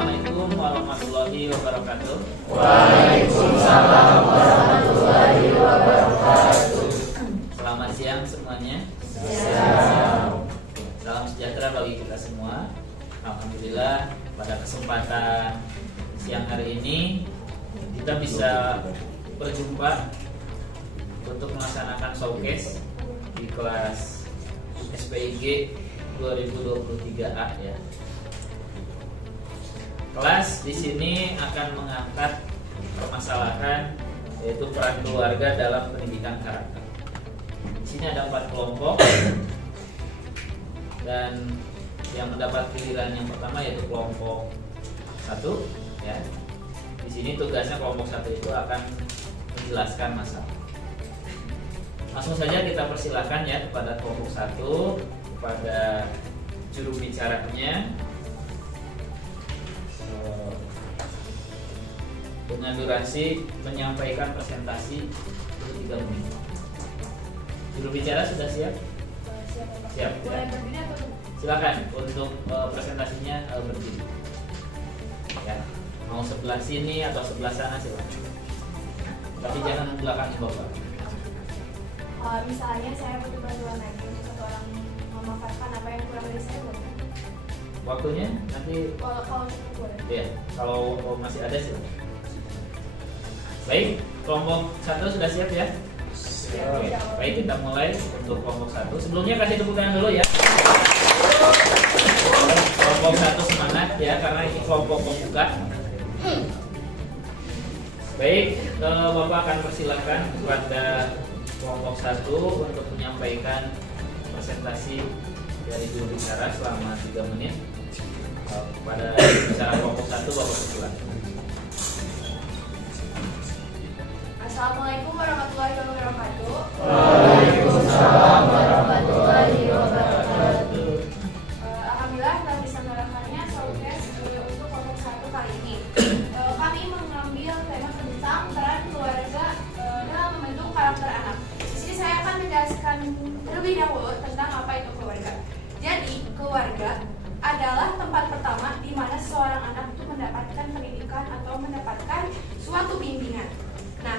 Assalamualaikum warahmatullahi wabarakatuh. Waalaikumsalam warahmatullahi wabarakatuh. Selamat siang semuanya. Siang. Salam sejahtera bagi kita semua. Alhamdulillah pada kesempatan siang hari ini kita bisa berjumpa untuk melaksanakan showcase di kelas SPIG 2023A ya. Kelas di sini akan mengangkat permasalahan yaitu peran keluarga dalam pendidikan karakter. Di sini ada 4 kelompok dan yang mendapat giliran yang pertama yaitu kelompok 1 ya. Di sini tugasnya kelompok 1 itu akan menjelaskan masalah. Langsung saja kita persilakan ya kepada kelompok 1, kepada juru bicaranya dengan durasi menyampaikan presentasi 3 menit. Juru bicara sudah siap? Siap. Ya. Silakan untuk presentasinya berdiri. Ya. Mau sebelah sini atau sebelah sana silakan. Tapi jangan membelakangi Bapak. Misalnya saya butuh bantuan lagi untuk satu orang memanfaatkan apa yang kurang dari saya, boleh? Waktunya nanti Kalau cukup boleh. ya, kalau masih ada silakan. Baik, kelompok 1 sudah siap ya? Oke. Baik, kita mulai untuk kelompok 1. Sebelumnya kasih tepuk tangan dulu ya. Kelompok 1 semangat ya, karena ini kelompok pembuka. Baik, Bapak akan persilakan kepada kelompok 1 untuk menyampaikan presentasi dari juru bicara selama 3 menit. Kepada bicara kelompok 1, Bapak persilakan. Assalamualaikum warahmatullahi wabarakatuh. Waalaikumsalam warahmatullahi wabarakatuh. Alhamdulillah telah bisa melakukannya showcase untuk kelompok 1 kali ini. Kami mengambil tema tentang peran keluarga dalam membentuk karakter anak. Di sini saya akan menjelaskan terlebih dahulu tentang apa itu keluarga. Jadi, keluarga adalah tempat pertama di mana seorang anak itu mendapatkan pendidikan atau mendapatkan suatu bimbingan. Nah,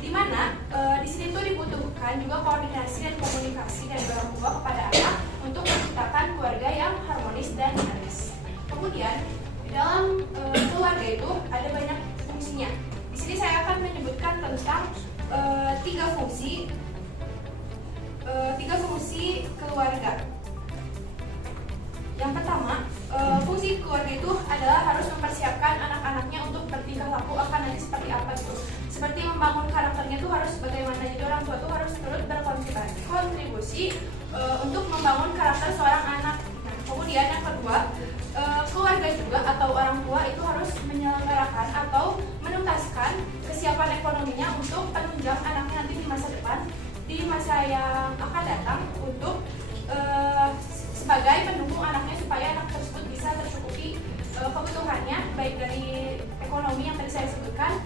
di mana di sini tuh dibutuhkan juga koordinasi dan komunikasi dari orang tua kepada anak untuk menciptakan keluarga yang harmonis dan dinamis. Kemudian di dalam keluarga itu ada banyak fungsinya. Di sini saya akan menyebutkan tentang tiga fungsi keluarga. Yang pertama, fungsi keluarga itu adalah harus mempersiapkan anak-anaknya untuk bertingkah laku akan nanti seperti apa gitu. Seperti membangun karakternya itu harus bagaimana. Jadi orang tua itu harus turut berkontribusi untuk membangun karakter seorang anak. Nah, kemudian yang kedua, keluarga juga atau orang tua itu harus menyelenggarakan atau menuntaskan kesiapan ekonominya untuk penunjang anaknya nanti di masa depan, di masa yang akan datang untuk sebagai pendukung anaknya supaya anak tersebut bisa tercukupi kebutuhannya baik dari ekonomi yang tadi saya sebutkan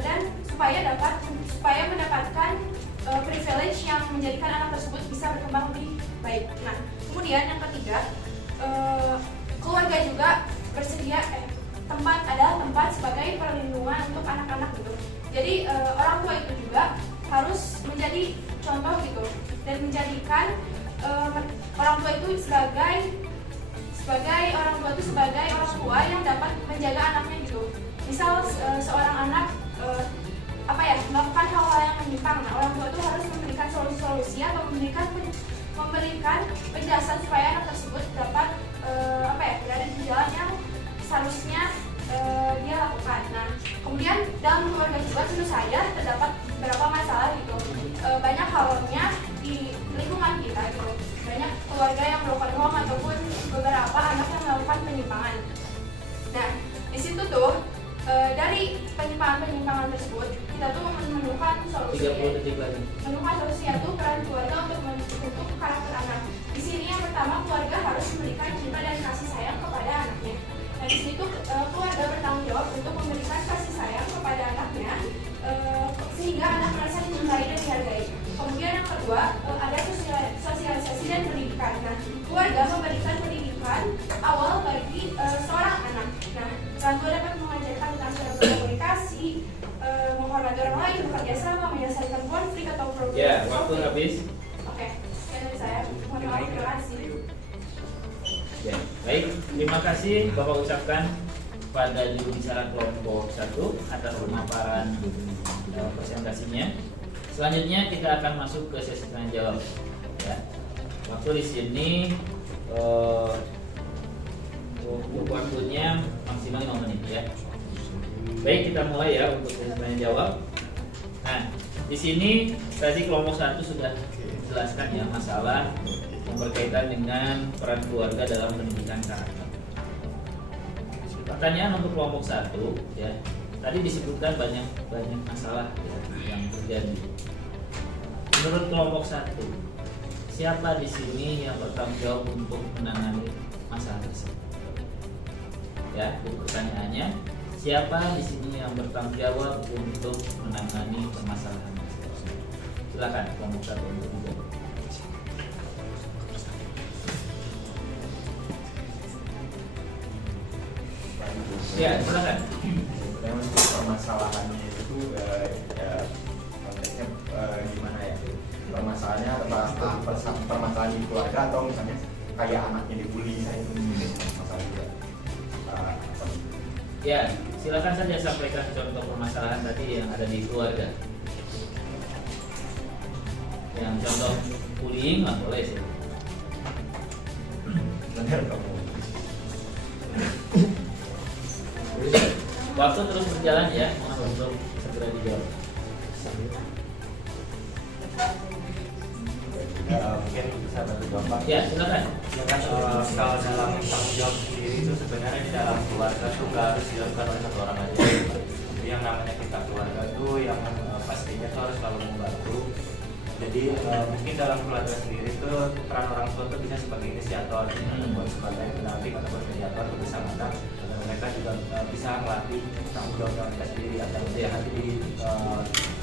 dan supaya mendapatkan privilege yang menjadikan anak tersebut bisa berkembang lebih baik. Nah, kemudian yang ketiga, keluarga juga bersedia adalah tempat sebagai perlindungan untuk anak-anak gitu. Jadi orang tua itu juga harus menjadi contoh gitu dan menjadikan orang tua itu sebagai orang tua yang dapat menjaga anaknya gitu. Misal seorang anak melakukan hal-hal yang menyimpang, nah orang tua itu harus memberikan solusi atau memberikan penjelasan supaya anak tersebut dapat berada di jalan yang seharusnya dia lakukan. Nah, kemudian dalam keluarga juga tentu saja terdapat beberapa masalah gitu. Banyak halnya di lingkungan kita gitu. Banyak keluarga yang broken home ataupun beberapa anak yang melakukan penyimpangan. Nah, di situ tuh dari penyimpangan tersebut kita tuh menemukan solusi. 30 detik lagi. Menemukan solusi yaitu peran keluarga untuk membentuk karakter anak. Di sini yang pertama, keluarga harus memberikan cinta dan kasih sayang kepada anaknya. Nah, di situ keluarga bertanggung jawab untuk memberikan kasih sayang kepada anaknya sehingga anak merasa dicintai dan dihargai. Kemudian yang kedua, ada sosialisasi dan pendidikan. Nah, keluarga memberikan pendidikan awal bagi seorang anak. Nah, Orang tua dapat mengajarkan tentang cara berkomunikasi, menghormati orang lain, bekerja sama, menyelesaikan konflik atau problem. Ya, waktu habis. Oke, sekian dari saya. Mohon maaf, terima kasih. Ya, baik. Terima kasih Bapak ucapkan pada juru bicara kelompok 1 atas pemaparan presentasinya. Selanjutnya kita akan masuk ke sesi tanya jawab. Ya. Waktu di sini waktunya maksimal 5 menit ya. Baik, kita mulai ya untuk sesi tanya jawab. Nah, di sini tadi kelompok 1 sudah jelaskan ya masalah yang berkaitan dengan peran keluarga dalam pendidikan karakter. Pertanyaan untuk kelompok 1 ya. Tadi disebutkan banyak masalah ya, yang terjadi. Menurut kelompok 1, siapa di sini yang bertanggung jawab untuk menangani masalah tersebut? Ya, itu pertanyaannya. Siapa di sini yang bertanggung jawab untuk menangani permasalahan tersebut? Silakan kelompok 1 untuk menjawab. Ya, silakan. Sebenarnya untuk permasalahannya itu konteksnya gimana ya? Permasalahannya permasalahan di keluarga atau misalnya kayak anaknya dibully, saya itu masalah juga. Ya, silakan saja sampaikan contoh permasalahan tadi yang ada di keluarga. Yang contoh bullying lah boleh sih. Benar kamu. Waktu terus berjalan ya, mohon untuk segera dijawab. Mungkin bisa bantu jawab. Ya, silakan. Ya kan, kalau dalam tanggung jawab sendiri itu sebenarnya di dalam keluarga itu nggak harus dilakukan oleh satu orang aja. Jadi yang namanya kita keluarga itu yang pastinya itu harus selalu membantu. Jadi mungkin dalam keluarga sendiri itu peran orang tua itu bisa sebagai inisiator ataupun sebagai pendamping ataupun mediator bersama anak. Mereka juga bisa melatih tanggung jawab mereka sendiri agar nanti di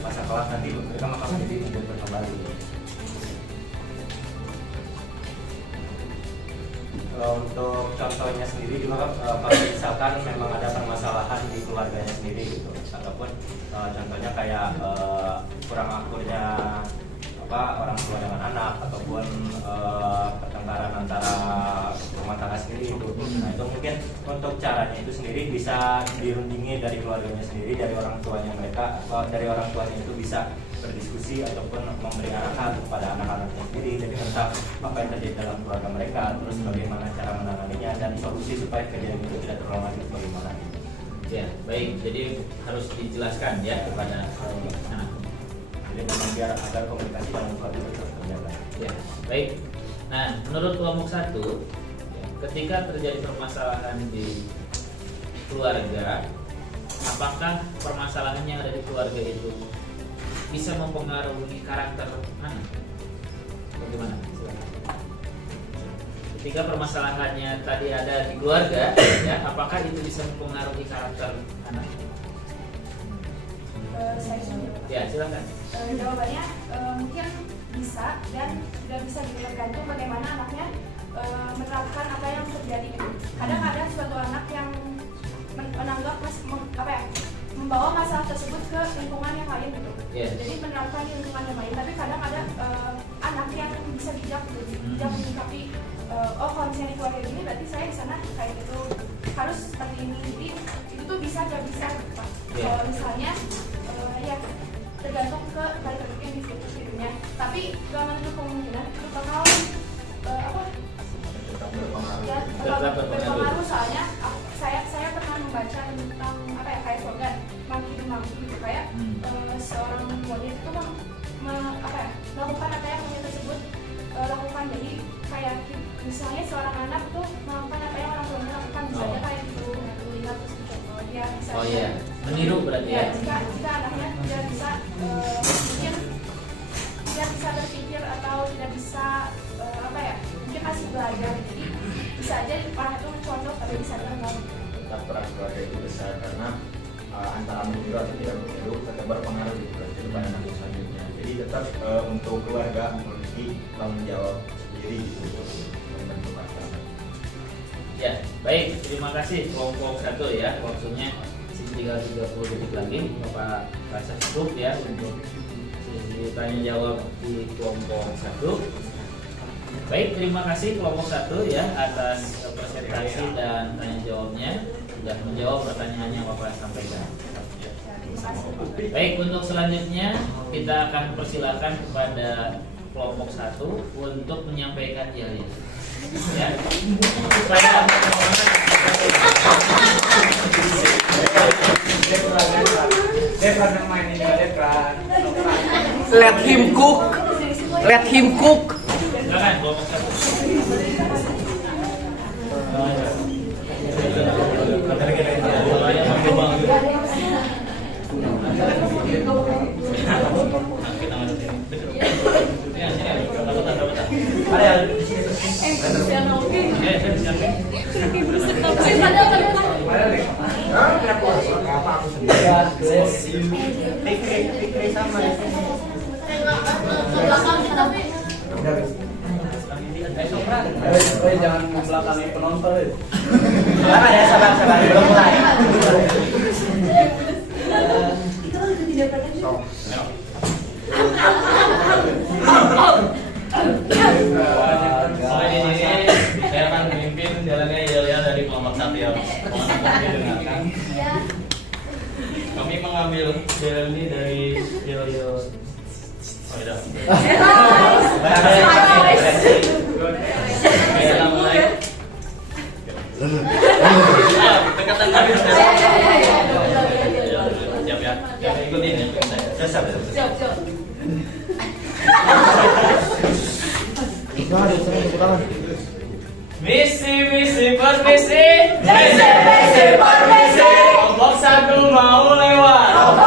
masa kelak nanti mereka akan menjadi menjadi kembali. Untuk contohnya sendiri juga kalau misalkan memang ada permasalahan di keluarganya sendiri gitu, ataupun contohnya kayak kurang akurnya orang tua dengan anak ataupun pertengkaran antara rumah tangga sendiri itu. Nah itu mungkin untuk caranya itu sendiri bisa dirundingi dari keluarganya sendiri, dari orang tuanya mereka, dari orang tuanya itu bisa berdiskusi ataupun memberi arahan kepada anak-anaknya sendiri jadi tentang apa yang terjadi dalam keluarga mereka, terus bagaimana cara menanganinya dan solusi supaya kejadian itu tidak terulang lagi bagaimana. Ya, baik. Jadi harus dijelaskan ya kepada anak. Jadi memang biar agar komunikasi dalam keluarga itu terus terjaga. Ya, baik. Nah, menurut kelompok 1, ya, ketika terjadi permasalahan di keluarga, apakah permasalahan yang ada di keluarga itu bisa mempengaruhi karakter anak? Bagaimana? Silakan. Ketika permasalahannya tadi ada di keluarga, ya, apakah itu bisa mempengaruhi karakter anak? Saya sudah. Ya, silakan. Jawabannya mungkin bisa dan tidak bisa tergantung bagaimana anaknya menerapkan apa yang terjadi itu. Kadang ada suatu anak yang menanggap membawa masalah tersebut ke lingkungan yang lain gitu. Yeah. Jadi menerapkan di lingkungan yang lain. Tapi kadang ada anak yang bisa bijak gitu, bijak menyikapi kalau misalnya di keluarga gini berarti saya di sana kayak gitu harus seperti ini. Jadi itu tuh bisa gak bisa gitu Pak. Yeah. Kalau misalnya ya tergantung ke balik lagi ke individunya. Tapi gak menutup kemungkinan itu bakal berpengaruh soalnya saya pernah membaca tentang kayak slogan maki gitu kayak seorang wanita itu melakukan apa yang wanita tersebut lakukan. Jadi kayak misalnya seorang anak tuh melakukan apa yang orang tuanya lakukan, misalnya kayak gitu melihat terus dicontoh dia bisa meniru berarti ya. Jika anaknya tidak bisa mungkin tidak bisa berpikir atau tidak bisa mungkin masih belajar, jadi bisa aja orang itu mencontoh tapi bisa enggak. Tetap peran keluarga itu besar karena antara meniru atau tidak meniru tetap berpengaruh gitu kepada anak selanjutnya. Jadi tetap untuk keluarga memiliki tanggung jawab sendiri gitu membentuk masyarakat. Ya, baik. Terima kasih kelompok 1 ya. Waktunya tinggal 30 detik lagi. Bapak rasa cukup ya untuk sesi tanya jawab di kelompok 1. Baik, terima kasih kelompok 1 ya atas presentasi dan tanya jawabnya. Sudah menjawab pertanyaan yang Bapak sampaikan. Baik, untuk selanjutnya kita akan persilakan kepada kelompok 1 untuk menyampaikan dialog. Ya. Supaya Let him cook. Let him cook. silakan kelompok Jangan membelakangi penonton. Silakan ya, sabar belum mulai. Selain ini, saya akan memimpin jalannya Yoyo dari kelompok 1 ya. Mohon didengarkan. Kami mengambil ini dari Yoyo. Oh, iya. Kita mulai. Dekatan kami sudah. Siap ya. Ikutin ya. Siap. Misi permisi. Kelompok 1 mau lewat.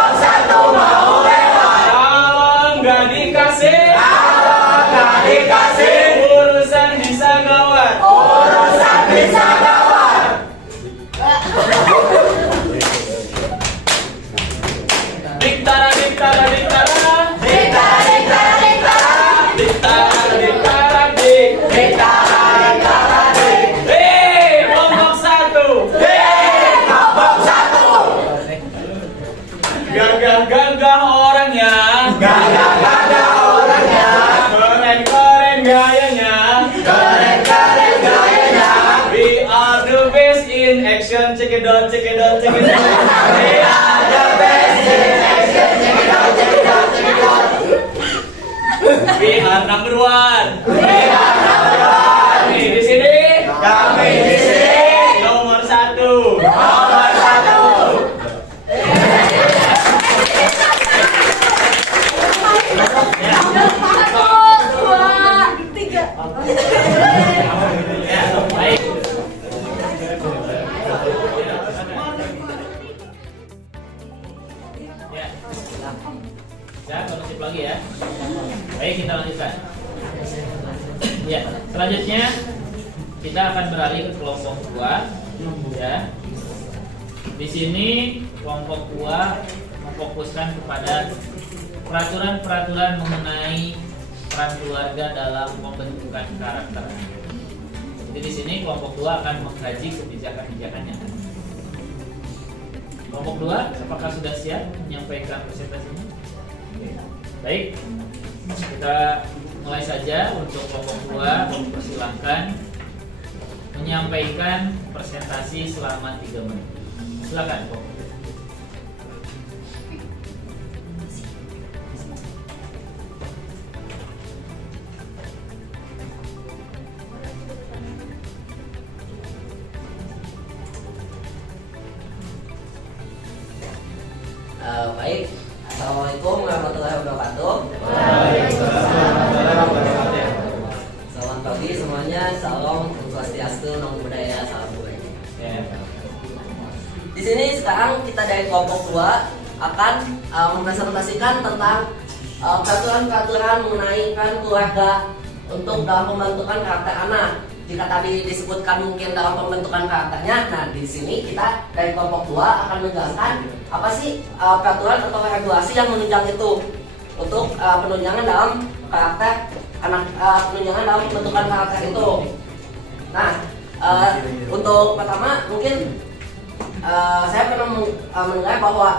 Kalau nggak dikasih. Urusan bisa gawat. Diktara. Kelompok 1. Gagah orangnya. Keren gayanya. We are the best in action. Check it out. We are the best in action. We are number one. Kami di sini. Nomor 1. Ya, baik. Ya, kondusif lagi ya. Baik, kita lanjutkan. Ya, selanjutnya kita akan beralih ke kelompok 2. Ya. Di sini kelompok 2 memfokuskan kepada peraturan-peraturan mengenai peran keluarga dalam pembentukan karakter. Jadi di sini kelompok 2 akan mengkaji kebijakan-kebijakannya. Kelompok 2, apakah sudah siap menyampaikan presentasinya? Baik, kita mulai saja untuk kelompok 2. Persilahkan menyampaikan presentasi selama 3 menit. Silakan, kelompok 2. Baik, Assalamualaikum warahmatullahi wabarakatuh. Selamat pagi semuanya, salam swastiastu, namo buddhaya, salam kebaikan. Di sini sekarang kita dari kelompok 2 akan mempresentasikan tentang peraturan-peraturan mengenai peran keluarga untuk dalam pembentukan karakter anak. Jika tadi disebutkan mungkin dalam pembentukan karakternya, nah di sini kita dari kelompok 2 akan menjelaskan apa sih peraturan atau regulasi yang menunjang itu untuk penunjangan dalam karakter anak, penunjangan dalam pembentukan karakter itu. Nah, Untuk pertama mungkin saya pernah mendengar bahwa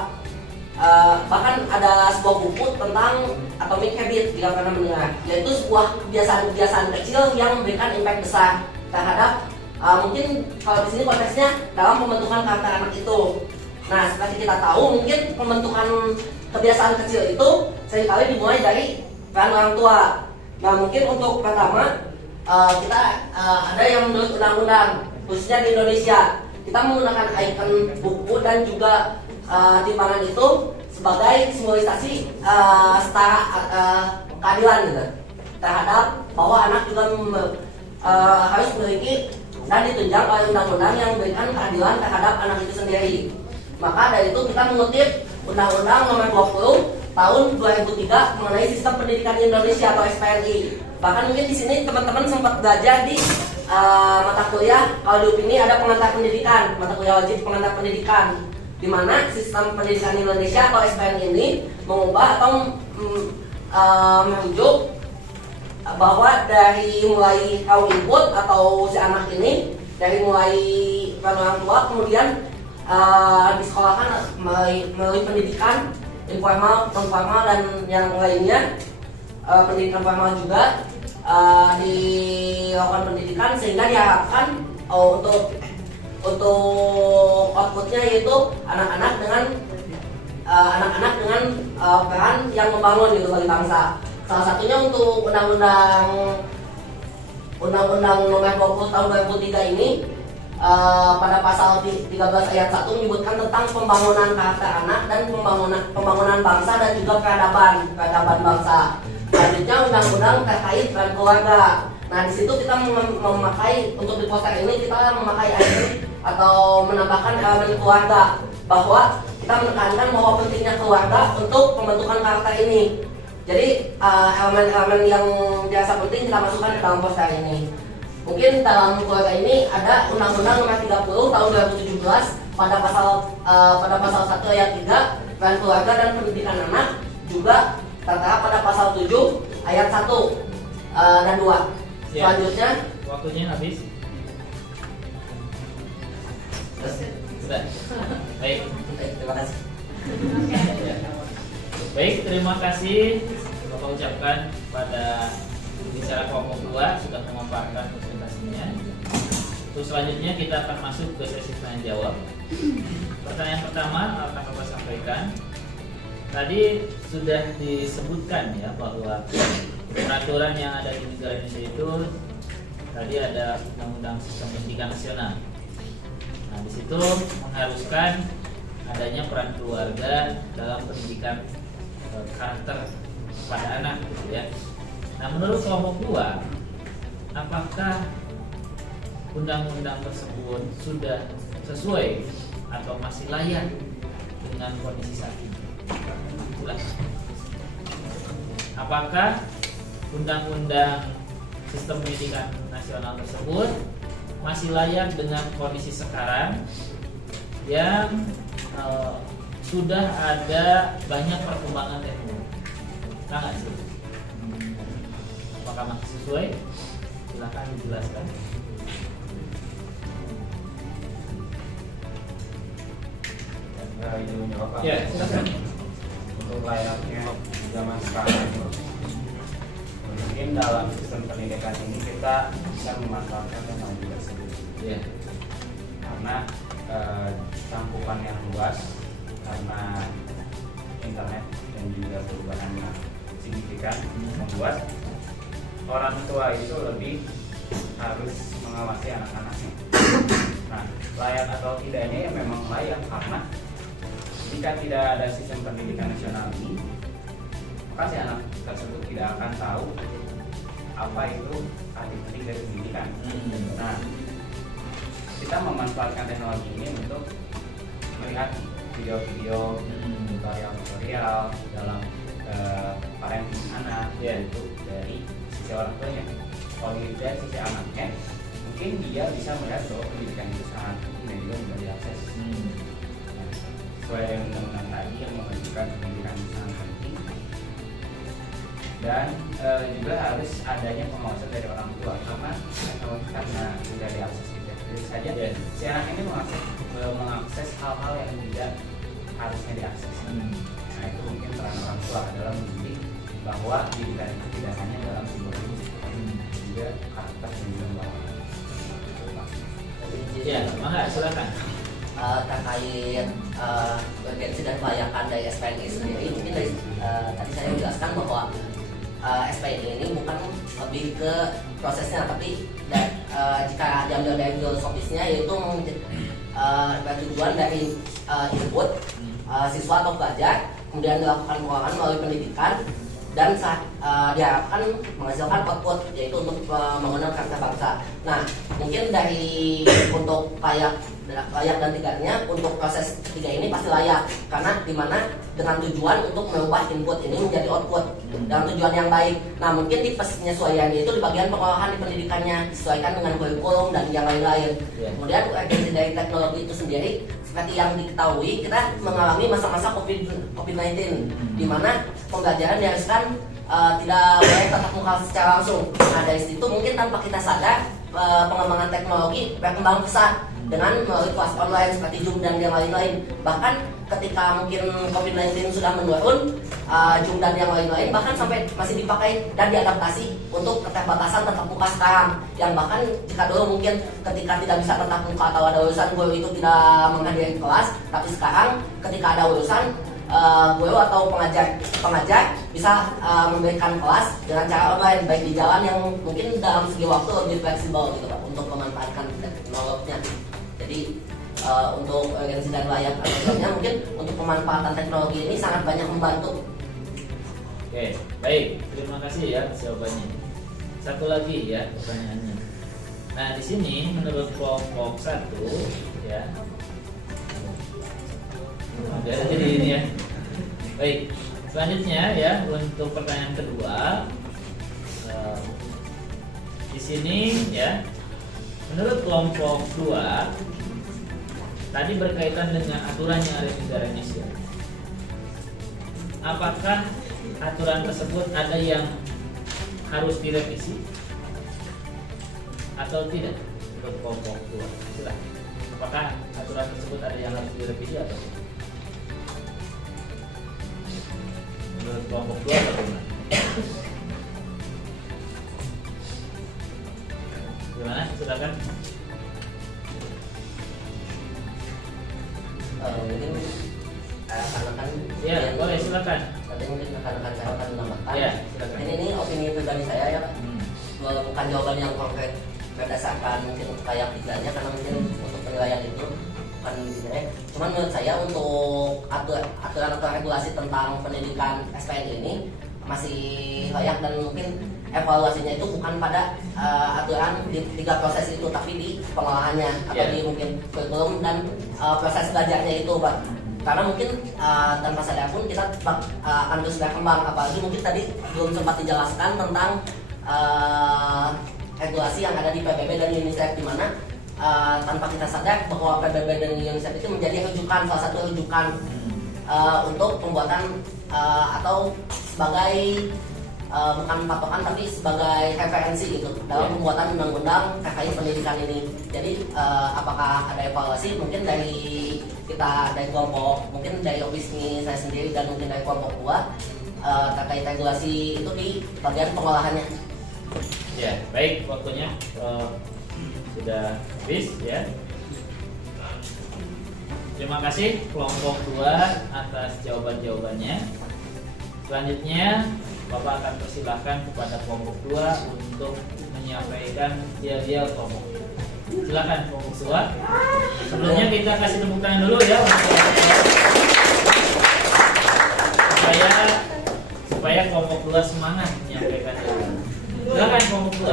bahkan ada sebuah buku tentang atomic habit, jika pernah mendengar, yaitu sebuah kebiasaan-kebiasaan kecil yang memberikan impact besar terhadap mungkin kalau di sini konteksnya dalam pembentukan karakter anak itu. Nah, seperti kita tahu mungkin pembentukan kebiasaan kecil itu seringkali dimulai dari peran orang tua. Nah, mungkin untuk pertama kita ada yang menurut undang-undang khususnya di Indonesia kita menggunakan icon buku dan juga timbangan itu sebagai simbolisasi keadilan gitu, terhadap bahwa anak juga harus memiliki dan ditunjang oleh undang-undang yang memberikan keadilan terhadap anak itu sendiri. Maka dari itu kita mengutip Undang-Undang Nomor 20 Tahun 2003 mengenai Sistem Pendidikan Indonesia atau SPNI. Bahkan mungkin di sini teman-teman sempat belajar di mata kuliah, kalau di UPI ini ada pengantar pendidikan, mata kuliah wajib pengantar pendidikan, di mana Sistem Pendidikan Indonesia atau SPNI ini mengubah atau merujuk bahwa dari mulai kaum input atau si anak ini, dari mulai orang tua, kemudian disekolahkan melalui pendidikan informal, non formal dan yang lainnya, pendidikan formal juga dilakukan pendidikan, sehingga diharapkan untuk outputnya yaitu anak-anak dengan peran yang membangun gitu bagi bangsa. Salah satunya untuk Undang-Undang Nomor 20 Tahun 2003 ini pada pasal 13 ayat 1 menyebutkan tentang pembangunan karakter anak dan pembangunan bangsa dan juga peradaban bangsa. Selanjutnya undang-undang terkait peran keluarga. Nah, di situ kita memakai, untuk di poster ini kita memakai atau menambahkan elemen keluarga, bahwa kita menekankan bahwa pentingnya keluarga untuk pembentukan karakter ini. Jadi elemen-elemen yang dirasa penting kita masukkan ke dalam poster ini. Mungkin dalam keluarga ini ada Undang-Undang Nomor 30 Tahun 2017 pada pasal 1 ayat 3 peran keluarga dan pendidikan anak, juga tertera pada pasal 7 ayat 1 dan 2. Selanjutnya waktunya habis. Sudah. Baik. Terima kasih. Ya. Baik, terima kasih Bapak ucapkan pada bicara kelompok 2 sudah memaparkan presentasinya. Terus selanjutnya kita akan masuk ke sesi tanya jawab. Pertanyaan pertama akan Bapak sampaikan. Tadi sudah disebutkan ya bahwa peraturan yang ada di negara Indonesia itu tadi ada Undang-Undang Sistem Pendidikan Nasional. Nah, di situ mengharuskan adanya peran keluarga dalam pendidikan karakter pada anak, gitu ya. Nah, menurut kelompok 2, apakah undang-undang tersebut sudah sesuai atau masih layak dengan kondisi saat ini? Apakah undang-undang sistem pendidikan nasional tersebut masih layak dengan kondisi sekarang yang sudah ada banyak perkembangan teknologi? Sangat sih. Apakah masih sesuai? Silakan dijelaskan. Ya, silakan. Untuk layaknya zaman sekarang, mungkin dalam sistem pendidikan ini kita bisa memanfaatkan teknologi tersebut. Ya. Karena cakupan yang luas, karena internet dan juga perubahan yang signifikan membuat orang tua itu lebih harus mengawasi anak-anaknya. Nah, layak atau tidaknya ya memang layak, karena jika tidak ada sistem pendidikan nasional ini, maka si anak tersebut tidak akan tahu apa itu arti penting dari pendidikan. Nah, kita memanfaatkan teknologi ini untuk melihat video-video, tutorial dalam parenting anak, yaitu dari sisi orang tuanya. Kalau dari sisi anaknya, mungkin dia bisa melihat bahwa pendidikan itu sangat penting dan juga mudah diakses. Sesuai dengan undang-undang tadi yang menunjukkan pendidikan itu sangat penting, dan juga harus adanya pengawasan dari orang tua, karena sudah diakses juga. saja. Ya. Si anak ini mengakses hal-hal yang tidak harusnya diakses. Nah itu mungkin peran orang tua adalah mendidik bahwa didikan itu tidak hanya dalam sumber ilmu, juga karakter dan juga bawaan. Ya, mangga silakan. Terkait urgensi dan kelayakan dari SPNI sendiri, mungkin dari tadi saya menjelaskan bahwa SPNI ini bukan lebih ke prosesnya, tapi jika diambil dari filosofisnya yaitu bertujuan dari input siswa atau pelajar, kemudian dilakukan pengolahan melalui pendidikan dan diharapkan menghasilkan output yaitu untuk pembangunan bangsa. Nah, mungkin dari untuk layak dan tidaknya untuk proses ketiga ini pasti layak karena dimana dengan tujuan untuk mengubah input ini menjadi output dengan tujuan yang baik. Nah, mungkin di penyesuaian itu di bagian pengolahan di pendidikannya disesuaikan dengan kurikulum dan yang lain-lain. Kemudian urgensi dari teknologi itu sendiri seperti yang diketahui, kita mengalami masa-masa COVID-19 di mana pembelajaran diharuskan tidak boleh tatap muka secara langsung. Nah, dari situ mungkin tanpa kita sadar pengembangan teknologi berkembang pesat dengan melalui kelas online seperti Zoom dan yang lain-lain. Bahkan ketika mungkin COVID-19 sudah menurun, Zoom dan yang lain-lain bahkan sampai masih dipakai dan diadaptasi untuk keterbatasan tatap muka sekarang. Yang bahkan jika dulu mungkin ketika tidak bisa tatap muka atau ada urusan guru itu tidak menghadiri kelas, tapi sekarang ketika ada urusan guru atau pengajar bisa memberikan kelas dengan cara online baik di jalan yang mungkin dalam segi waktu lebih fleksibel gitu Pak untuk memanfaatkan teknologinya. Jadi untuk urgensi dan layak artinya mungkin untuk pemanfaatan teknologi ini sangat banyak membantu. Oke, baik. Terima kasih ya jawabannya. Satu lagi ya pertanyaannya. Nah, di sini menurut kelompok 1 ya. Ada jadi ini ya. Baik. Selanjutnya ya untuk pertanyaan kedua. Di sini ya. Menurut kelompok 2 tadi berkaitan dengan aturan yang ada di negara Indonesia. Apakah aturan tersebut ada yang harus direvisi atau tidak? Menurut kelompok 2, silakan. Apakah aturan tersebut ada yang harus direvisi atau tidak? Menurut kelompok 2 bagaimana? Gimana? Silakan. Mungkin karena kan Ya, boleh silakan. tadi mungkin rekan-rekan saya akan menambahkan. Ya, silakan. Ini opini pribadi saya ya, bukan jawaban yang konkret berdasarkan mungkin kayak tidaknya karena mungkin untuk penilaian itu bukan dinilai. Cuman menurut saya untuk aturan atau regulasi tentang pendidikan SPN ini masih layak dan mungkin evaluasinya itu bukan pada aturan di 3 proses itu tapi di pengolahannya atau di mungkin kurikulum dan proses belajarnya itu Pak. Karena mungkin tanpa sadar pun kita akan terus berkembang, apalagi mungkin tadi belum sempat dijelaskan tentang regulasi yang ada di PBB dan UNICEF di mana tanpa kita sadar bahwa PBB dan UNICEF itu menjadi rujukan, salah satu rujukan untuk pembuatan atau sebagai bukan patokan tapi sebagai referensi gitu dalam pembuatan undang-undang terkait pendidikan ini. Jadi apakah ada evaluasi mungkin dari kita dari kelompok, mungkin dari Obismi saya sendiri dan mungkin dari kelompok 2 terkait regulasi itu di bagian pengolahannya. Ya, baik, waktunya sudah habis ya. Terima kasih kelompok 2 atas jawaban-jawabannya. Selanjutnya Bapak akan persilahkan kepada kelompok 2 untuk menyampaikan dia kelompok. Silakan kelompok 2. Sebelumnya kita kasih tepuk tangan dulu ya supaya kelompok 2 semangat menyampaikan jawaban. Silakan kelompok 2.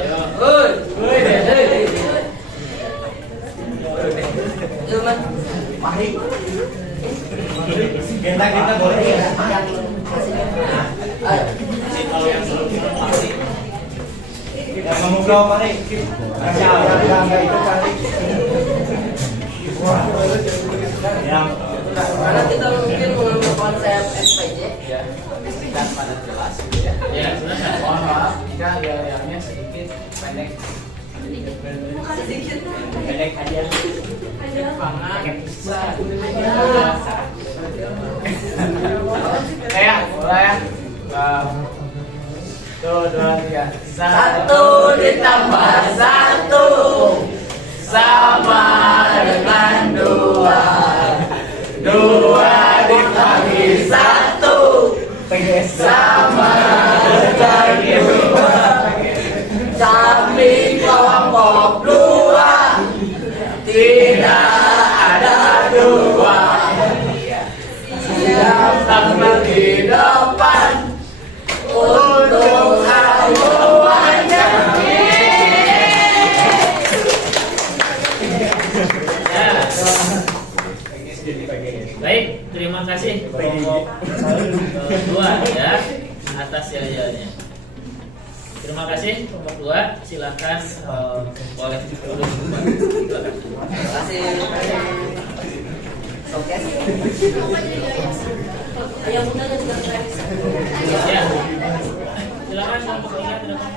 Mari. Kita boleh ya. Kalau yang sebelumnya pasti Kita ngobrol mari. Enggak itu kali. yang Karena kita mungkin mengambil konsep SPJ Ya, dan pada jelas gitu ya. Ya, silakan. Mohon maaf jika yang sedikit pendek. Bukan sedikit. pendek aja. Kayak mulai ya. 1, 2, 3. 1 ditambah 1 sama dengan 2. 2 dibagi 1 sama dengan 2. Kami kelompok 2 tidak ada 2. Siap tampil di depan untuk semuanya. Ya. Baik, terima kasih kelompok 2 ya atas yel-yelnya. Terima kasih kelompok 2. Silakan boleh duduk. Terima kasih. Oke. Ayah bunda dan juga Ya. Silakan kelompok 3 ke depan.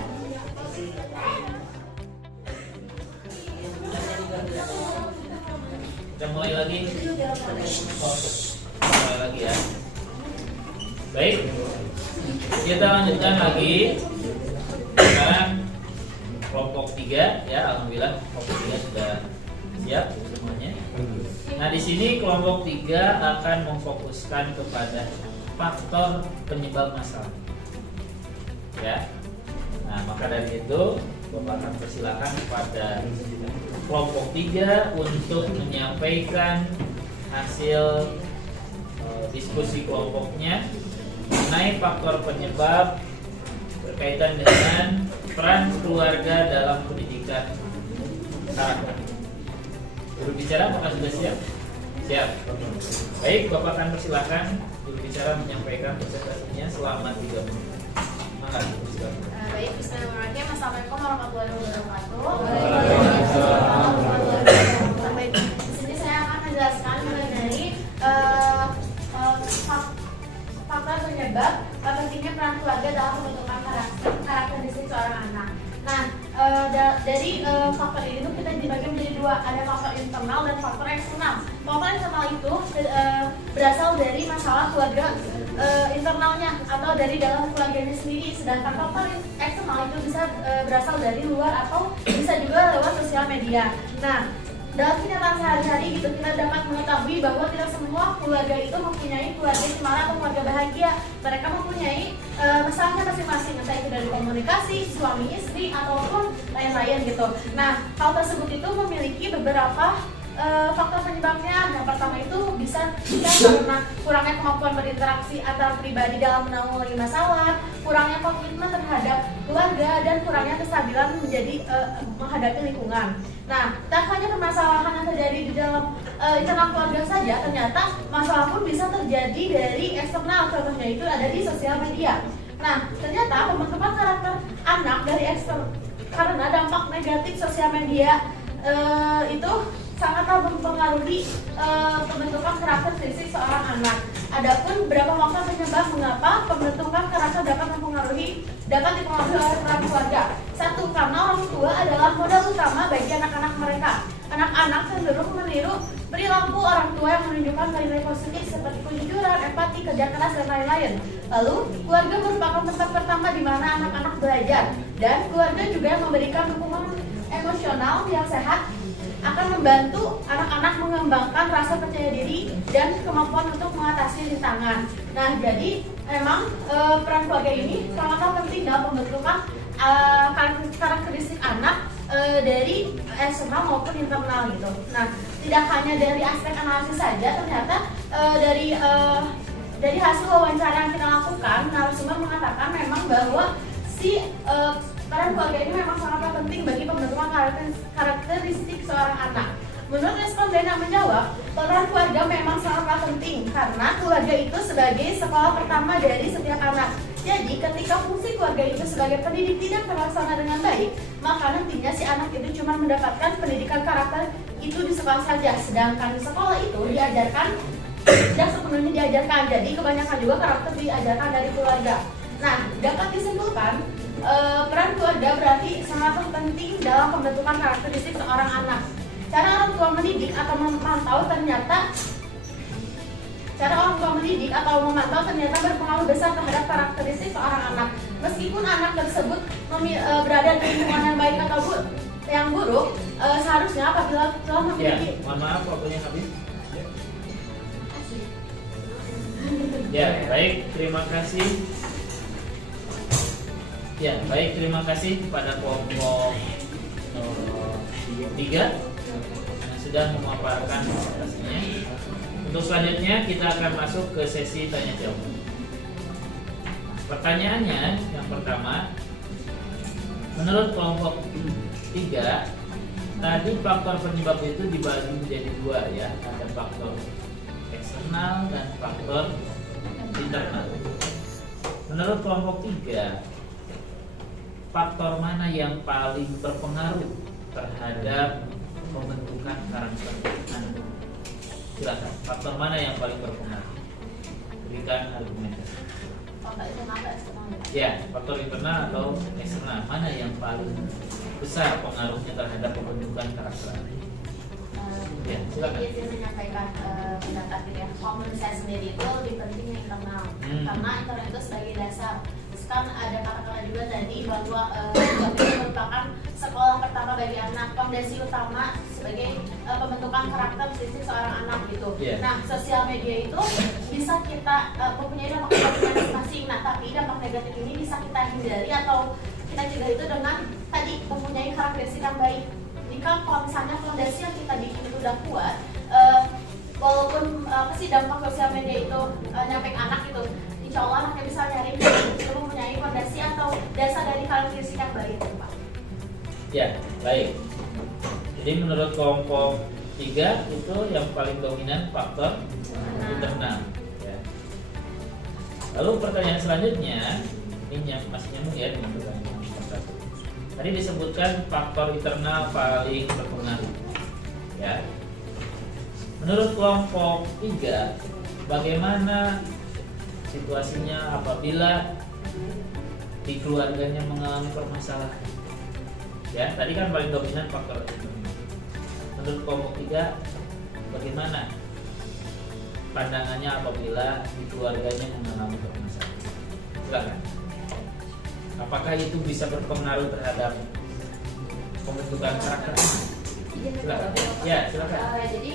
Kita mulai lagi. Mulai lagi ya. Baik. Kita lanjutkan lagi. Sekarang kelompok 3 ya, alhamdulillah kelompok 3 sudah siap semuanya. Nah, di sini kelompok 3 akan memfokuskan kepada faktor penyebab masalah. Ya. Nah, maka dari itu Bapak akan persilakan kepada kelompok 3 untuk menyampaikan hasil diskusi kelompoknya mengenai faktor penyebab berkaitan dengan peran keluarga dalam pendidikan karakter. Juru bicara apakah sudah siap? Siap. Baik, Bapak akan persilakan juru bicara menyampaikan presentasinya selama 3 menit. Maka silakan. Baik, bismillahirrahmanirrahim. Assalamualaikum warahmatullahi wabarakatuh. Baik, di sini saya akan menjelaskan mengenai faktor penyebab pentingnya peran keluarga dalam pembentukan karakteristik seorang anak. Nah, dari faktor ini tuh kita dibagi menjadi 2, ada faktor internal dan faktor eksternal. Faktor internal itu berasal dari masalah keluarga internalnya atau dari dalam keluarganya sendiri, sedangkan faktor eksternal itu bisa berasal dari luar atau bisa juga lewat sosial media. Nah, dalam kenyataan sehari-hari gitu kita dapat mengetahui bahwa tidak semua keluarga itu mempunyai keluarga cemara atau keluarga bahagia. Mereka mempunyai masalahnya masing-masing, entah itu dari komunikasi, suami istri ataupun lain-lain gitu. Nah, hal tersebut itu memiliki beberapa faktor penyebabnya. Yang pertama itu bisa karena kurangnya kemampuan berinteraksi antar pribadi dalam menanggulangi masalah, kurangnya komitmen terhadap keluarga, dan kurangnya kestabilan menghadapi lingkungan. Nah, tak hanya permasalahan yang terjadi di dalam internal keluarga saja, ternyata masalah pun bisa terjadi dari eksternal. Contohnya itu ada di sosial media. Nah, ternyata pembentukan karakter anak dari eksternal karena dampak negatif sosial media itu sangatlah mempengaruhi pembentukan karakteristik seorang anak. Adapun beberapa faktor penyebab mengapa pembentukan karakter dapat dipengaruhi oleh peran keluarga. 1, karena orang tua adalah modal utama bagi anak-anak mereka. Anak-anak cenderung meniru perilaku orang tua yang menunjukkan nilai positif seperti kejujuran, empati, kerja keras, dan lain-lain. Lalu, keluarga merupakan tempat pertama di mana anak-anak belajar, dan keluarga juga yang memberikan dukungan emosional yang sehat akan membantu anak-anak mengembangkan rasa percaya diri dan kemampuan untuk mengatasi rintangan. Nah, jadi memang peran keluarga ini sangatlah penting dalam pembentukan karakteristik anak dari eksternal maupun internal gitu. Nah, tidak hanya dari aspek analisis saja, ternyata dari hasil wawancara yang kita lakukan, narasumber mengatakan memang bahwa peran keluarga ini memang sangatlah penting bagi pembentukan karakteristik seorang anak. Menurut responden yang menjawab, peran keluarga memang sangatlah penting karena keluarga itu sebagai sekolah pertama dari setiap anak. Jadi ketika fungsi keluarga itu sebagai pendidik tidak terlaksana dengan baik, maka nantinya si anak itu cuma mendapatkan pendidikan karakter itu di sekolah saja, sedangkan di sekolah itu diajarkan tidak sepenuhnya diajarkan. Jadi kebanyakan juga karakter diajarkan dari keluarga. Nah, dapat disimpulkan peran keluarga berarti sangat penting dalam pembentukan karakteristik seorang anak. Cara mendidik atau memantau ternyata berpengaruh besar terhadap karakteristik seorang anak. Meskipun anak tersebut berada di lingkungan yang baik atau yang buruk, seharusnya apabila telah memiliki. Mohon maaf waktunya habis. Ya, baik, terima kasih. Ya, baik, terima kasih kepada kelompok 3 yang sudah memaparkan presentasinya. Untuk selanjutnya kita akan masuk ke sesi tanya jawab. Pertanyaannya yang pertama, menurut kelompok 3, tadi faktor penyebab itu dibagi menjadi 2 ya, ada faktor eksternal dan faktor internal. Menurut kelompok 3, faktor mana yang paling berpengaruh terhadap pembentukan karakter anak? Silakan, faktor mana yang paling berpengaruh? Berikan argumentasi. Ya, faktor internal atau eksternal, mana yang paling besar pengaruhnya terhadap pembentukan karakter anak? Ya, silakan. Jadi saya menyampaikan pendapat gitu ya. Kalau menurut saya sendiri itu lebih penting yang internal, karena internal itu sebagai dasar. Terus kan ada kata-kata juga tadi bahwa itu merupakan sekolah pertama bagi anak, fondasi utama sebagai pembentukan karakteristik seorang anak gitu. Nah, sosial media itu bisa kita mempunyai dampak negatif masing-masing. Nah, tapi dampak negatif ini bisa kita hindari atau kita juga itu dengan tadi mempunyai karakteristik yang baik. Jika kalau misalnya fondasi yang kita bikin itu udah kuat, walaupun dampak sosial media itu nyampe ke anak itu, insya Allah anaknya bisa nyari itu mempunyai fondasi atau dasar dari karakteristik yang baik, Pak. Ya, baik. Jadi menurut kelompok 3 itu yang paling dominan faktor internal. Ya. Lalu pertanyaan selanjutnya, ini masih nyambung ya dengan pertanyaan nomor 1. Tadi disebutkan faktor internal paling berpengaruh. Ya. Menurut kelompok 3, bagaimana situasinya apabila di keluarganya mengalami permasalahan? Ya, tadi kan paling dominan faktor internal. Menurut kelompok 3, bagaimana pandangannya apabila di keluarganya mengalami permasalahan? Silakan. Apakah itu bisa berpengaruh terhadap pembentukan karakter? Silakan. Ya, silakan. Jadi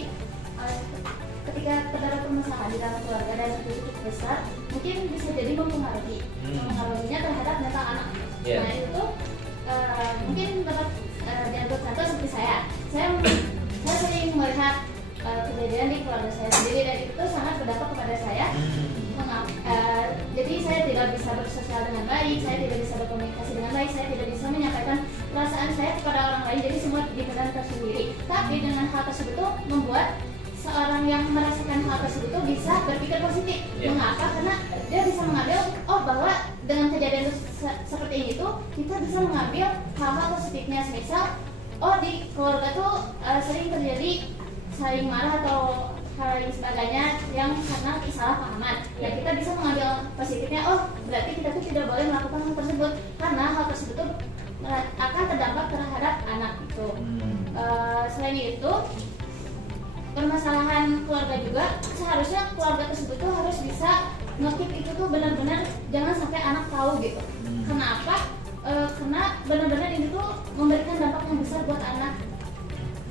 ketika terdapat permasalahan di dalam keluarga dan itu cukup besar, mungkin bisa jadi mempengaruhinya terhadap mental anak. Nah itu mungkin dapat diambil contoh seperti saya sering melihat kejadian di keluarga saya sendiri dan itu sangat berdampak kepada saya. Jadi saya tidak bisa bersosial dengan baik, saya tidak bisa berkomunikasi dengan baik, saya tidak bisa menyampaikan perasaan saya kepada orang lain. Jadi semua dipendam tersendiri. Tapi dengan hal tersebut tuh membuat seorang yang merasakan hal tersebut tuh bisa berpikir positif. Mengapa? Karena dia bisa mengambil bahwa dengan kejadian seperti ini tuh kita bisa mengambil hal-hal positifnya. Misal di keluarga tuh sering terjadi saling marah atau hal lain sebagainya yang karena kesalahpahaman. Ya kita bisa mengambil positifnya. Berarti kita tuh tidak boleh melakukan hal tersebut karena hal tersebut tuh akan terdampak terhadap anak itu. Selain itu, permasalahan keluarga juga seharusnya keluarga tersebut tuh harus bisa nge-keep itu tuh benar-benar jangan sampai anak tahu gitu. Kenapa? Karena benar-benar ini tuh memberikan dampak yang besar buat anak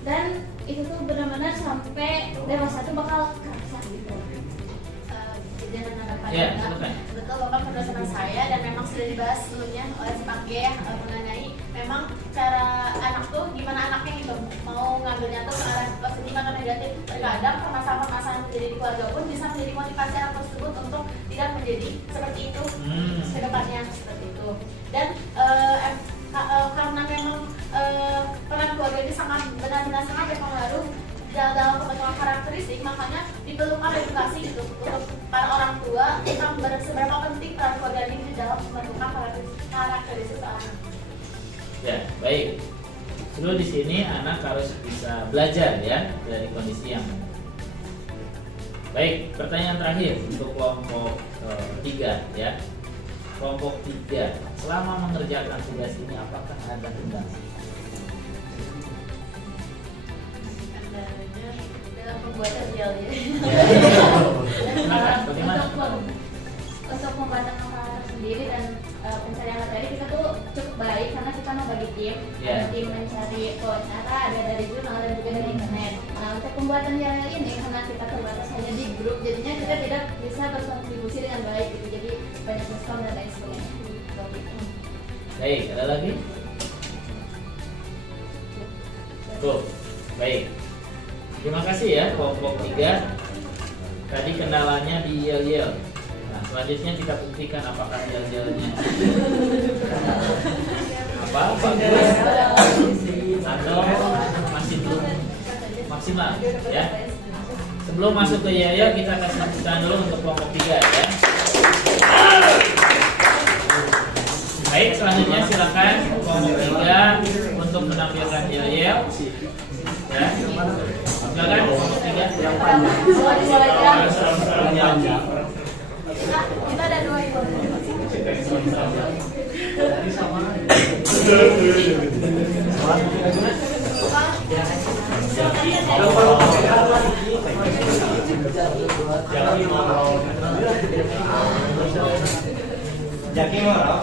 dan itu tuh benar-benar sampai dewasa tuh bakal kerasa gitu. Betul Bapak, berdasarkan saya dan memang sudah dibahas sebelumnya oleh si Pak G mengenai memang cara anak tuh gimana anaknya gitu mau ngambilnya tuh ke arah positif atau negatif. Terkadang permasalahan-permasalahan yang terjadi di keluarga pun bisa menjadi motivasi anak tersebut untuk tidak menjadi seperti itu ke depannya seperti itu. Dan karena memang peran keluarga ini sangat benar-benar sangat berpengaruh dalam pembentukan karakteristik, makanya diperlukan edukasi gitu untuk para orang tua tentang seberapa penting peran keluarga ini di dalam pembentukan karakteristik seorang. Ya, baik. Dulu di sini anak harus bisa belajar ya dari kondisi yang ada. Baik, pertanyaan terakhir untuk kelompok 3 ya. Kelompok 3, selama mengerjakan tugas ini apakah ada kendala? pembuatan yel-yel. Bagaimana? Untuk pembuatan makanan sendiri dan pencarian materi kita tuh cukup baik karena kita mau bagi tim. Ada tim mencari cara, ada dari jurnal dan juga dari internet. Nah, untuk pembuatan yel-yel ini karena kita terbatas hanya di grup, jadinya kita tidak bisa berkontribusi dengan baik gitu. Jadi banyak diskon dan lain sebagainya. Baik, ada lagi? Cukup. Baik. Terima kasih ya kelompok 3. Tadi kendalanya di yel-yel. Nah, selanjutnya kita buktikan apakah yel-yelnya bagus atau masih belum maksimal ya. Sebelum masuk ke yel-yel, kita kasih buktikan dulu untuk kelompok 3 ya. Baik, selanjutnya silakan kelompok 3 untuk menampilkan yel-yel. Ya. Silakan kelompok 3 yang panjang. Kita ada 2 itu. Jaki mau?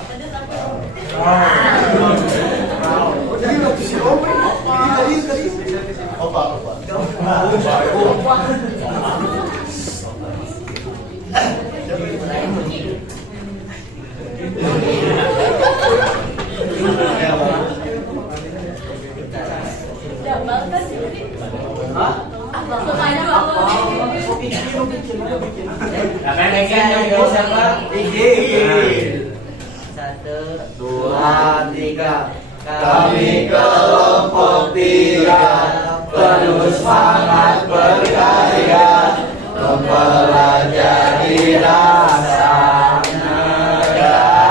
Satu, dua, tiga. Kami kelompok 3 penuh semangat berkarya mempelajari dasar negara.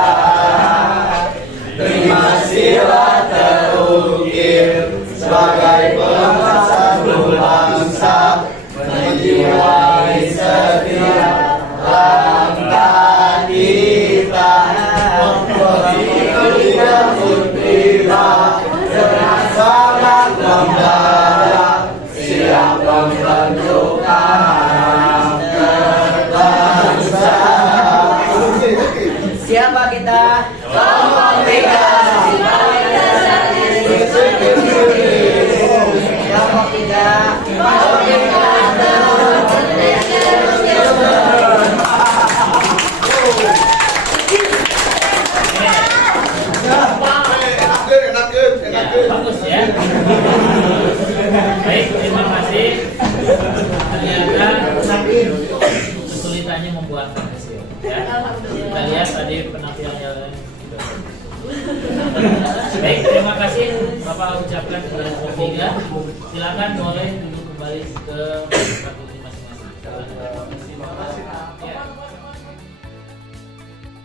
Terima sila terukir sebagai pemersatu bangsa, menjiwai setiap langkah kita. Dengan mutiara dengan sangat membara, siap membentukkan bangsa. Siapa kita? Kelompok 3. Kelompok 3. Bagus ya. Baik, terima kasih. Ternyata kesulitannya membuat hasil ya. Kita lihat tadi penampilannya. Baik, terima kasih Bapak ucapkan kepada kelompok 3. Silakan boleh duduk kembali ke fakultas masing-masing. Ya.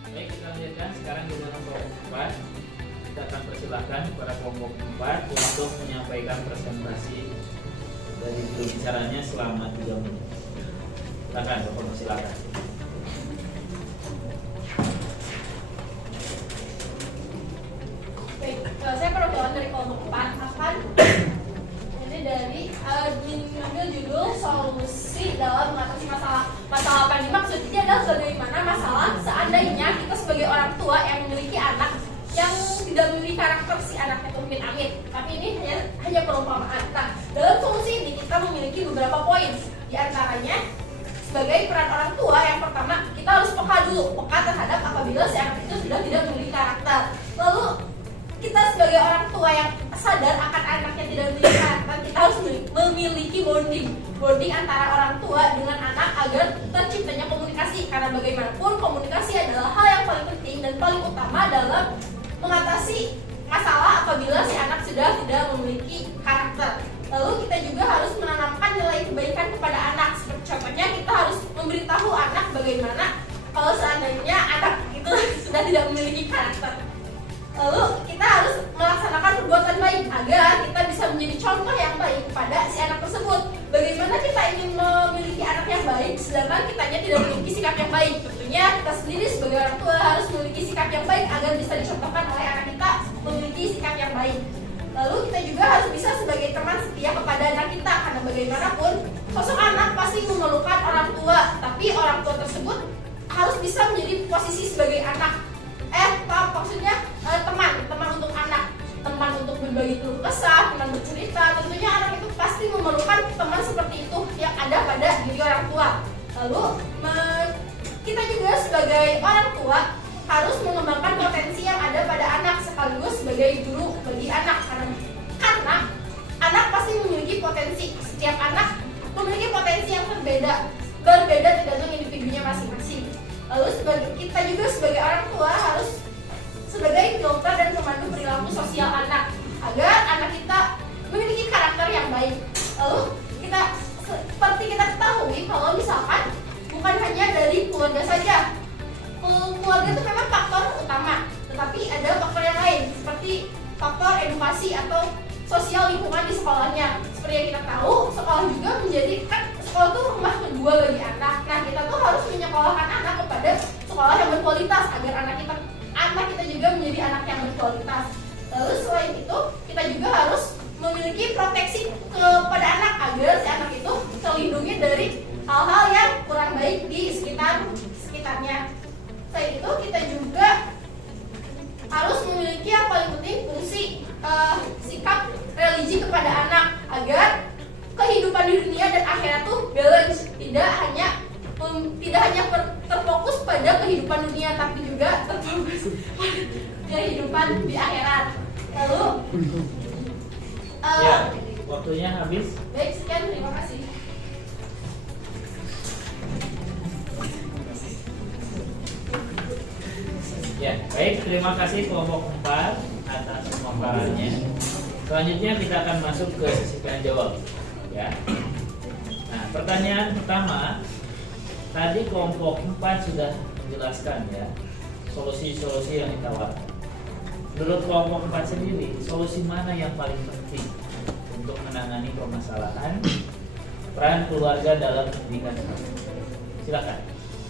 Baik, kita lanjutkan sekarang di dalam kelompok 4. Kita akan persilahkan kepada kelompok 4 untuk menyampaikan presentasi dari bicaranya selama 3 menit. Silakan, Bapak, silakan. Baik, saya perwakilan dari kelompok 4 akan ini dari mengambil judul solusi dalam mengatasi masalah apa yang dimaksudnya adalah bagaimana masalah seandainya kita sebagai orang tua yang memiliki anak yang tidak memiliki karakter si anaknya itu mungkin amit, tapi ini hanya perumpamaan. Nah, dalam solusi ini kita memiliki beberapa poin. Di antaranya sebagai peran orang tua, yang pertama kita harus peka dulu, peka terhadap apabila si anak itu sudah tidak memiliki karakter. Lalu kita sebagai orang tua yang sadar akan anaknya tidak memiliki karakter, kita harus memiliki bonding antara orang tua dengan anak agar terciptanya komunikasi. Karena bagaimanapun komunikasi adalah hal yang paling penting dan paling utama dalam mengatasi masalah apabila si anak sudah tidak memiliki karakter. Lalu kita juga harus menanamkan nilai kebaikan kepada anak. Seperti contohnya kita harus memberitahu anak bagaimana kalau seandainya anak itu sudah tidak memiliki karakter. Lalu kita harus melaksanakan perbuatan baik agar kita bisa menjadi contoh yang baik kepada si anak tersebut. Bagaimana kita ingin memiliki anak yang baik sedangkan kitanya tidak memiliki sikap yang baik? Tentunya kita sendiri sebagai orang tua harus memiliki sikap yang baik agar bisa dicontohkan oleh anak kita memiliki sikap yang baik. Lalu kita juga harus bisa sebagai teman setia kepada anak kita, karena bagaimanapun sosok anak pasti memerlukan orang tua, tapi orang tua tersebut harus bisa menjadi posisi sebagai anak. Maksudnya teman untuk anak, teman untuk berbagi keluh kesah, teman bercerita. Tentunya anak itu pasti memerlukan teman seperti itu yang ada pada diri orang tua. Lalu kita juga sebagai orang tua harus mengembangkan potensi yang ada pada anak sekaligus sebagai guru bagi anak, karena anak pasti memiliki potensi. Setiap anak memiliki potensi yang berbeda tergantung individunya masing-masing. Lalu kita juga sebagai orang tua harus sebagai filter dan pemandu perilaku sosial anak agar anak kita memiliki karakter yang baik. Lalu seperti kita ketahui kalau misalkan bukan hanya dari keluarga saja. Keluarga itu memang faktor utama, tetapi ada faktor yang lain seperti faktor edukasi atau sosial lingkungan di sekolahnya. Seperti yang kita tahu, sekolah juga sekolah itu rumah kedua bagi anak. Nah, kita tuh harus menyekolahkan anak kepada sekolah yang berkualitas agar anak kita juga menjadi anak yang berkualitas. Lalu selain itu, kita juga harus memiliki proteksi kepada anak agar si anak itu terlindungi dari hal-hal yang kurang baik di sekitarnya. Selain itu, kita juga harus memiliki yang paling penting fungsi sikap religi kepada anak agar kehidupan di dunia dan akhirat tuh balance, tidak hanya terfokus pada kehidupan dunia tapi juga terfokus pada kehidupan di akhirat. Lalu waktunya habis. Baik, sekian, terima kasih. Ya, baik, terima kasih kelompok 4 atas pemaparannya. Selanjutnya kita akan masuk ke sesi tanya jawab. Ya. Nah, pertanyaan pertama, tadi kelompok 4 sudah menjelaskan ya solusi-solusi yang ditawarkan. Menurut kelompok 4 sendiri, solusi mana yang paling penting untuk menangani permasalahan peran keluarga dalam pendidikan? Silakan.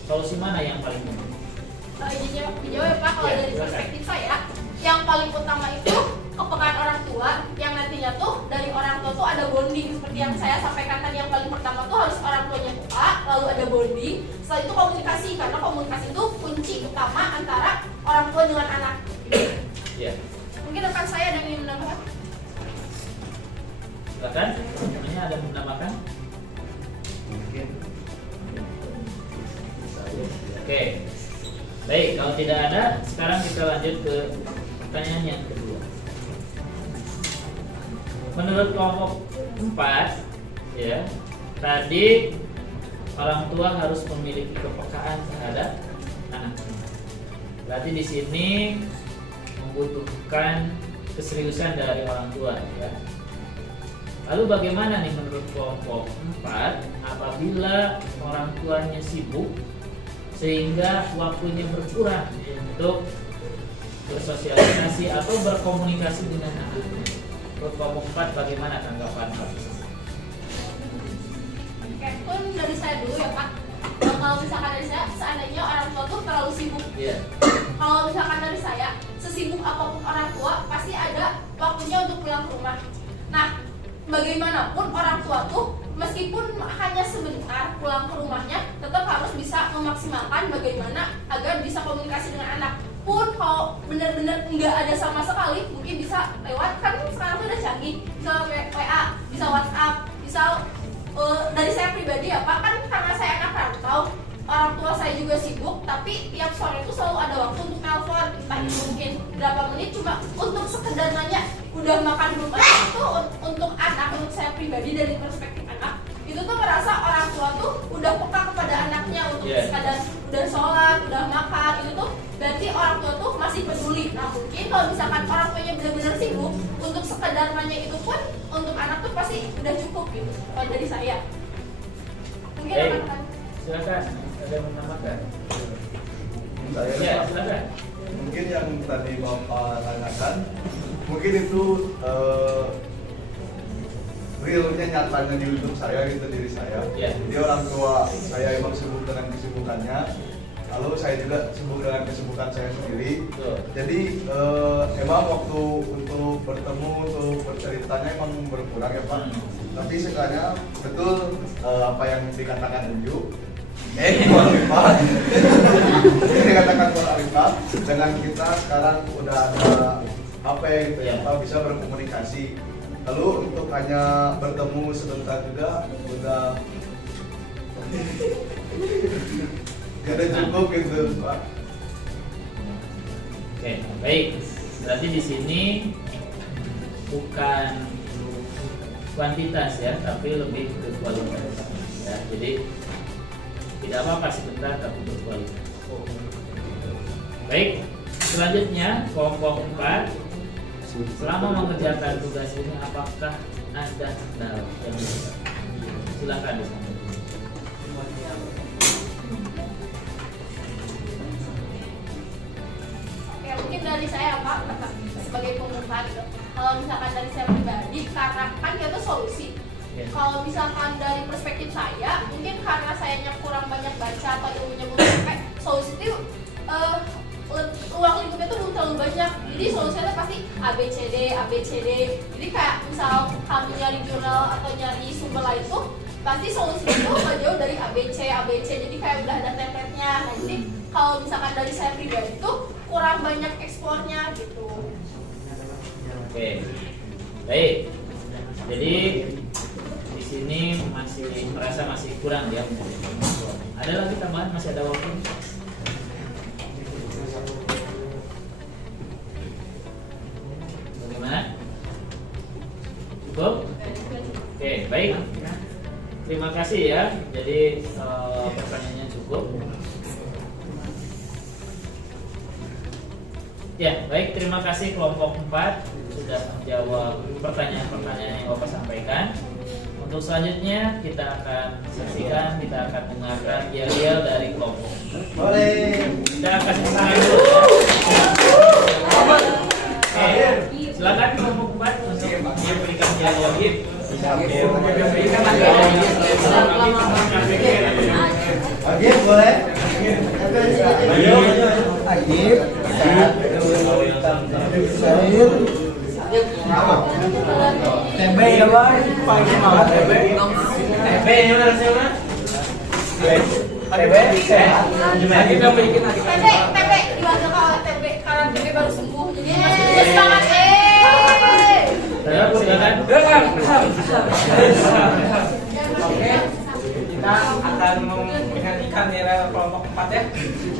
Solusi mana yang paling penting? Dijawab ya Pak, kalau dari perspektif saya yang paling utama itu kepekaan orang tua, yang nantinya tuh dari orang tua tuh ada bonding seperti yang saya sampaikan tadi. Yang paling pertama tuh harus orang tuanya peka, lalu ada bonding, setelah itu komunikasi, karena komunikasi itu kunci utama antara orang tua dengan anak. Ya. Mungkin rekan saya ada yang ingin menambahkan? Silakan, semuanya ada yang menambahkan? Mungkin. Oke. Baik, kalau tidak ada, sekarang kita lanjut ke pertanyaan yang kedua. Menurut kelompok 4, ya, tadi orang tua harus memiliki kepekaan terhadap anaknya. Berarti di sini membutuhkan keseriusan dari orang tua, ya. Lalu bagaimana nih menurut kelompok 4 apabila orang tuanya sibuk sehingga waktunya berkurang untuk bersosialisasi atau berkomunikasi dengan anaknya? Menurut kelompok 4 bagaimana tanggapan Pak? Oke, pun dari saya dulu ya Pak. Kalau misalkan dari saya, seandainya orang tua tuh terlalu sibuk. Kalau misalkan dari saya, sesibuk apapun orang tua pasti ada waktunya untuk pulang ke rumah. Nah, bagaimanapun orang tua tuh meskipun hanya sebentar pulang ke rumahnya, tetap harus bisa memaksimalkan bagaimana agar bisa komunikasi dengan anak. Pun kalau benar-benar nggak ada sama sekali, mungkin bisa lewat, kan sekarang tuh udah canggih, bisa WA, bisa WhatsApp, bisa dari saya pribadi ya Pak, kan karena saya anak rantau, orang tua saya juga sibuk, tapi tiap sore itu selalu ada waktu untuk telepon, entah mungkin berapa menit cuma untuk sekedar nanya udah makan belum. Itu untuk anak, untuk saya pribadi dari perspektif anak, itu tuh merasa orang tua tuh udah peka kepada anaknya untuk sekadar udah sholat, udah makan, itu tuh berarti orang tua tuh masih peduli. Nah mungkin kalau misalkan orang tuanya benar-benar sibuk, untuk sekedar nanya itu pun untuk anak tuh pasti udah cukup gitu. Kalau dari saya, mungkin rekan-rekan. Silakan, ada yang menambahkan? Saya silakan. Mungkin yang tadi Bapak tanyakan, mungkin itu realnya, nyatanya di hidup saya, gitu, diri saya. Jadi orang tua saya emang sibuk dengan kesibukannya, lalu saya juga sibuk dengan kesibukan saya sendiri. Jadi emang waktu untuk bertemu, untuk berceritanya emang berkurang ya Pak. Tapi sekalian betul apa yang dikatakan Unju. Dikatakan Nur Arifah, dengan kita sekarang udah ada HP gitu ya, bisa berkomunikasi. Lalu untuk hanya bertemu sebentar juga udah gak ada cukup gitu, Pak. Oke, baik. Berarti di sini bukan kuantitas ya, tapi lebih ke kualitas. Ya, jadi tidak apa-apa sebentar tapi berkualitas. Baik, selanjutnya kelompok 4. Selama mengerjakan tugas ini apakah ada kendala yang bisa? Silakan disampaikan. Oke, mungkin dari saya Pak sebagai pengumpan gitu. Kalau misalkan dari saya pribadi, karena kan kita tuh solusi. Kalau misalkan dari perspektif saya, mungkin karena sayanya kurang banyak baca atau ilmunya belum sampai, solusi itu ruang lingkupnya tuh belum terlalu banyak. Jadi solusinya pasti ABCD. Jadi kayak misal kamu nyari jurnal atau nyari sumber lain tuh, pasti solusinya tuh nggak jauh dari ABC. Jadi kayak udah ada template-nya. Nah, jadi kalau misalkan dari saya pribadi tuh kurang banyak eksplornya gitu. Oke, baik. Jadi di sini masih merasa masih kurang ya. Ada lagi tambahan? Masih ada waktu? Bagaimana? Cukup? Oke, baik. Terima kasih ya. Jadi pertanyaannya cukup. Ya, baik. Terima kasih kelompok 4 sudah menjawab pertanyaan-pertanyaan yang Bapak sampaikan. Untuk selanjutnya kita akan saksikan, kita akan dengarkan yel-yel dari kelompok. Boleh. Kita kasih semangat dulu. Oke, silakan kelompok 4 untuk memberikan yel-yel. Agib boleh? Agib. TB ya bang, pagi malam TB. TB ini harusnya mana? TB sehat. Lagi kita bikin lagi. TB diwakilkan oleh TB karena TB baru sembuh, jadi masih semangat. Silakan. Oke, kita akan menyanyikan nilai kelompok 4 ya.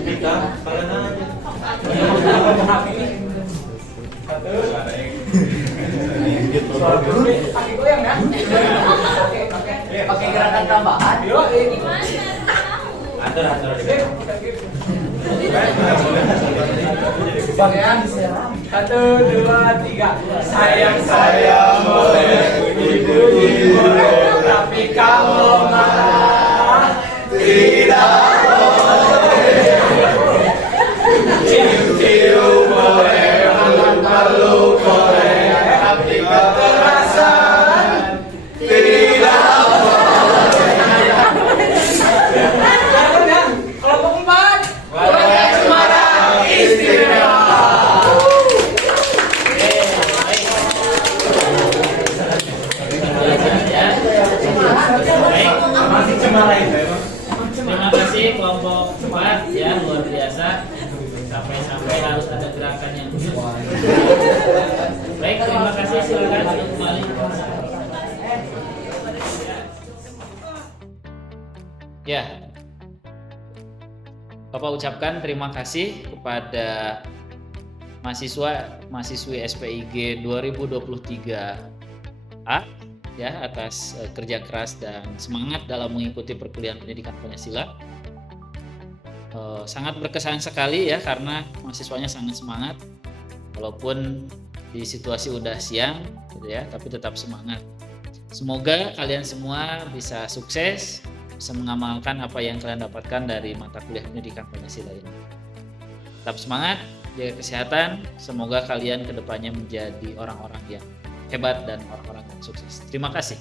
Kita karena kelompok ini. Satu. Pakai goyang ya? Pakai gerakan tambahan. Yuk, gimana? Atur. Bagian diserang. 1, 2, 3. Sayang boleh, puji boleh, tapi kalau marah tidak boleh. Cium boleh, peluk boleh, tapi kekerasan tidak boleh. Kelompok 4 Keluarga Semarang Istimewa. Terima kasih kelompok 4 ya, luar biasa. Sampai harus ada gerakan yang sesuai. Baik, terima kasih. Silakan kembali. Ya, Bapak ucapkan terima kasih kepada mahasiswi SPIG 2023A ya atas kerja keras dan semangat dalam mengikuti perkuliahan pendidikan Pancasila. Sangat berkesan sekali ya karena mahasiswanya sangat semangat walaupun di situasi udah siang gitu ya, tapi tetap semangat. Semoga kalian semua bisa sukses, bisa mengamalkan apa yang kalian dapatkan dari mata kuliah pendidikan Pancasila ini. Tetap semangat, jaga kesehatan, semoga kalian kedepannya menjadi orang-orang yang hebat dan orang-orang yang sukses. Terima kasih.